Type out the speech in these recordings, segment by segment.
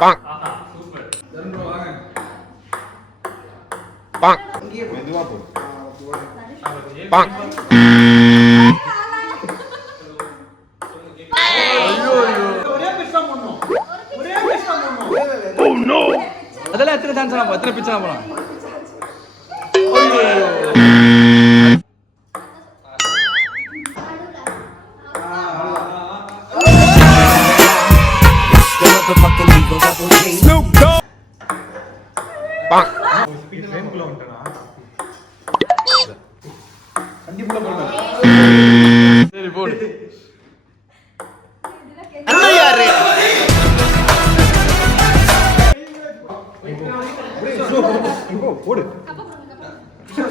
பாங் ஆஹா super. Bro வாங்க. பாங் இங்கே மெதுவா போ. பாங். ஒரே பிச்சா பண்ணனும். ஒரே பிச்சா பண்ணனும். Oh no. அதெல்லாம் எத்தனை சான்ஸ் போலாம், எத்தனை பிச்சா போலாம். பாங் ஃப்ரேம்க்குள்ள வந்துட்டனா? கண்டிப்பா போடணும். சரி போடு. என்ன யாரு இப்போ போடு.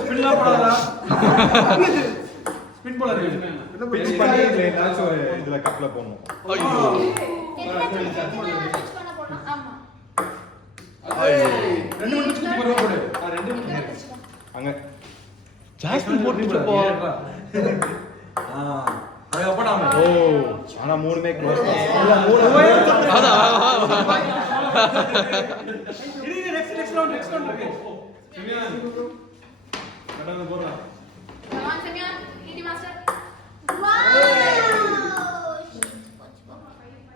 ஸ்பின்ல போடாதடா. ஸ்பின் போடாத. என்ன பண்ணி ஏதாச்சும் இதுல கப்ல போடணும். ஐயோ ரெண்டு மினிட் சுத்தி போறோம் போடு. ரெண்டு மினிட். அங்க ஜாஸ்மின் போட்டு போ. அங்க போடாம. ஓ ஆனா மூணுமே க்ளோஸ் தான். இல்ல மூணு அதான் இரு நெக்ஸ்ட் ரவுண்ட் இருக்கு. செமியான் நடந்து போறோம்.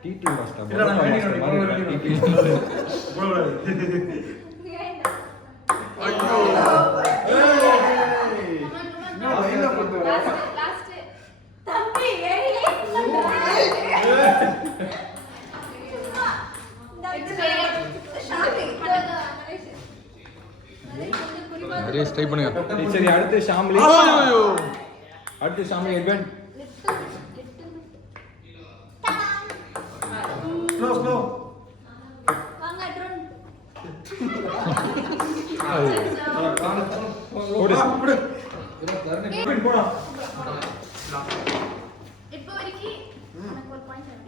T2 master. இல்ல நான் வெயிட்டிங் போட கூடாது. ஐயோ நிறைய ட்ரை பண்ணுங்க. சரி அடுத்து ஷாம்லி. ஐயோ அடுத்து ஷாம்லி எட்வன். ஸ்லோ போடு போடு. எட்வன் போடா.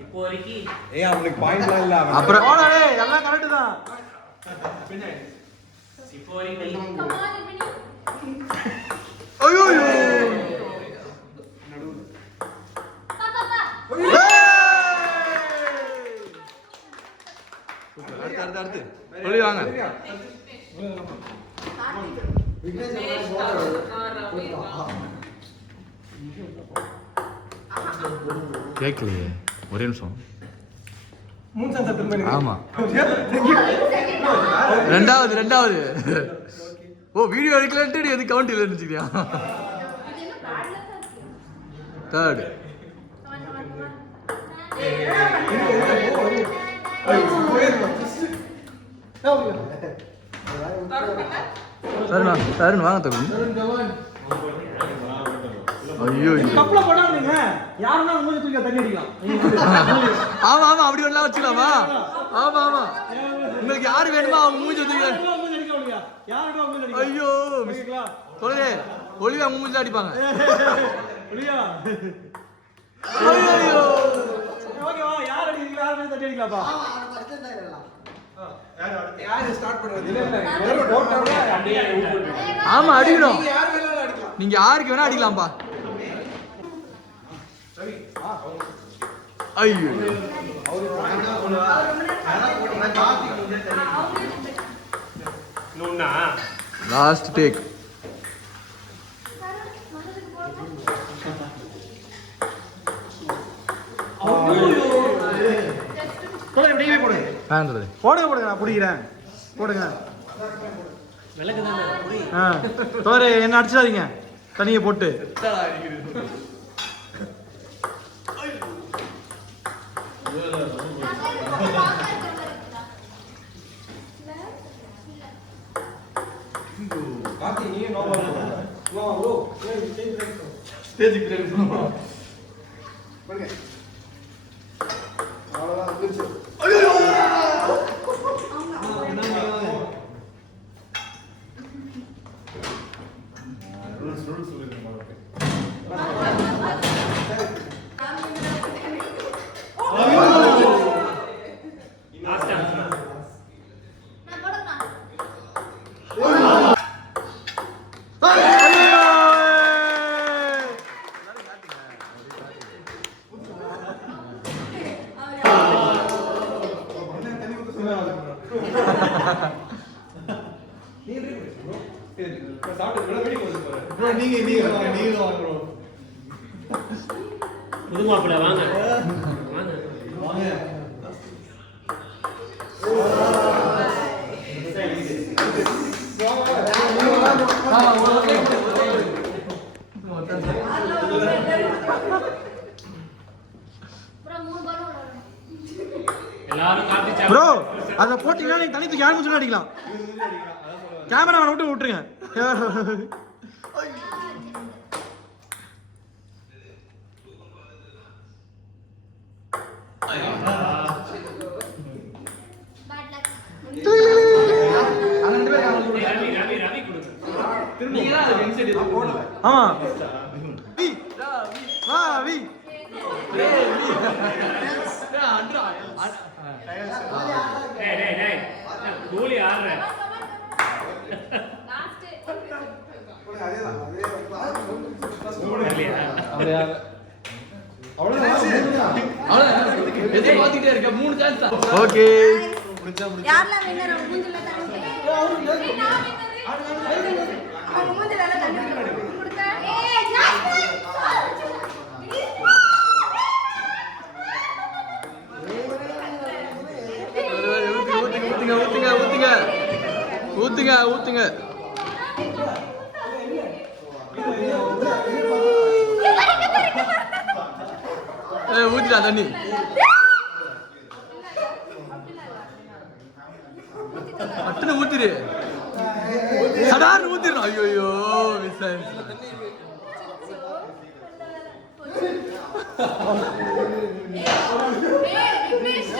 இப்போ வரைக்கும் ஏய் அவனுக்கு பாயிண்ட்லாம் இல்ல அவன். அப்புறம் போடா டேய் எல்லாம் கரெக்ட் தான். இப்போ வரைக்கும் ஐயோ அடுத்து சொல்லி வாங்க. கேட்கலையே ஒரே நிமிஷம். மூணு சான்ஸ் திரும்ப. ஆமா ரெண்டாவது ஓ வீடியோ எடுக்கலன்ட்டு எது கவுண்ட் இல்லைன்னு வச்சுக்கியா. தேர்டு தருண் வாங்க தருண். ஐயோ கப்ல போடாதீங்க. யாருன்னா மூஞ்சி தூக்கி தண்ணி அடிக்கலாம். ஆமா ஆமா அப்படி ஒண்ணா வச்சுக்கலாமா. ஆமா ஆமா உங்களுக்கு யாரு வேணுமா அவங்க மூஞ்சி தூக்கி. மூஞ்சி அடிக்க முடியா? யாரடா மூஞ்சி அடிக்க? ஐயோ சொல்லுங்க ஒளிவா மூஞ்சி அடிப்பாங்க. ஒளியா ஐயோ ஓகேவா? யார் அடிக்கிறீங்களா? யார் தண்ணி அடிக்கலாம்ப்பா? யாரு ஸ்டார்ட் பண்றது? இல்ல இல்ல போட்டோட அப்படியே ஆமா அடிக்கணும். நீங்க யாருக்கு வேணா அடிக்கலாம்பா. ஐயோ லாஸ்ட் டேக். போடுங்க நான் பிடிக்கிறேன். போடுங்க. தோறு என்ன அடிச்சிடாதீங்க தண்ணியை போட்டு. ஸ்டேஜ் பிரேக் பண்ணுவோம். நீ ட்ரை பண்ணு ப்ரோ. சரி இப்ப சாப்பிட்டு கூட வெடி போடு போறேன். ப்ரோ நீங்க வாங்க ப்ரோ. புது மாப்பிள்ளை வாங்க வாங்க வாங்க. எல்லாரும் காப்பி ப்ரோ அத போட்டீங்கன்னா நீங்க தனி தூக்கி யாரும் சொல்லி அடிக்கலாம். கேமரா விட்டு விட்டுருங்க. ரவி ரவி ரவி கொடுங்க நீங்க தான் அதுக்கு இன்சென்டிவ் போடல. ஆமா வி வா வி டேய் டேய் டேய் கோலி ஆடுற ஓகே யாரெல்லாம் வின்னர் மூஞ்சில தண்ணி அவங்க மூஞ்சில தண்ணி கொடுங்க ஏய் ஜாஸ்மின் ஊத்துங்க ஊத்திடா தண்ணி பட்டுன்னு ஊத்திரு சடார்னு ஊத்திடணும். ஐயோ மிஸ் ஏய் விக்னேஷ்